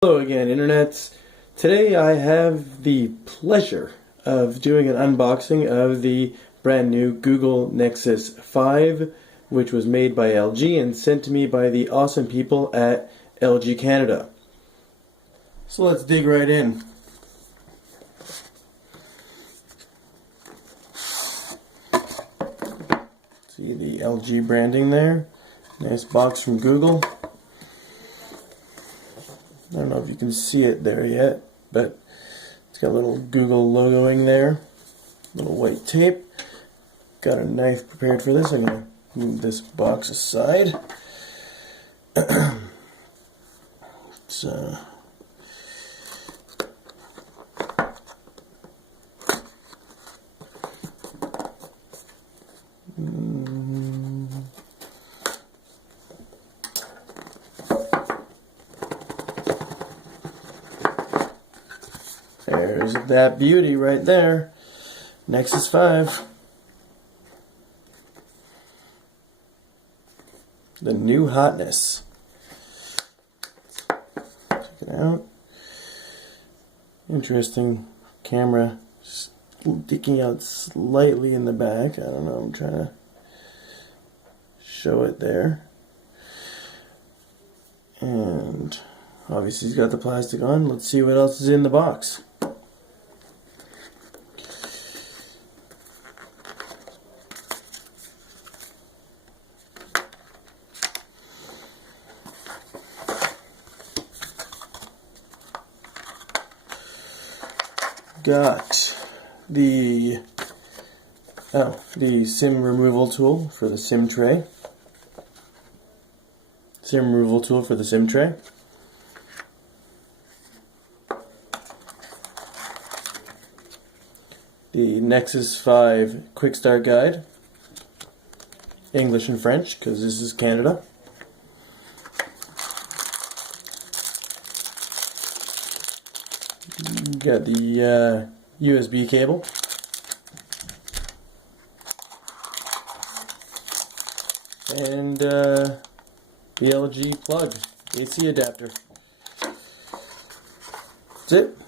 Hello again, Internets. Today I have the pleasure of doing an unboxing of the brand new Google Nexus 5, which was made by LG and sent to me by the awesome people at LG Canada. So let's dig right in. See the LG branding there. Nice box from Google. I don't know if you can see it there yet, but it's got a little Google logoing there, little white tape. Got a knife prepared for this. I'm going to move this box aside. There's that beauty right there. Nexus 5. The new hotness. Check it out. Interesting camera sticking out slightly in the back. I don't know, I'm trying to show it there. And obviously he's got the plastic on. Let's see what else is in the box. Got the SIM removal tool for the SIM tray. SIM removal tool for the SIM tray. The Nexus 5 Quick Start Guide. English and French, because this is Canada. Got the USB cable. And the LG plug, AC adapter. That's it.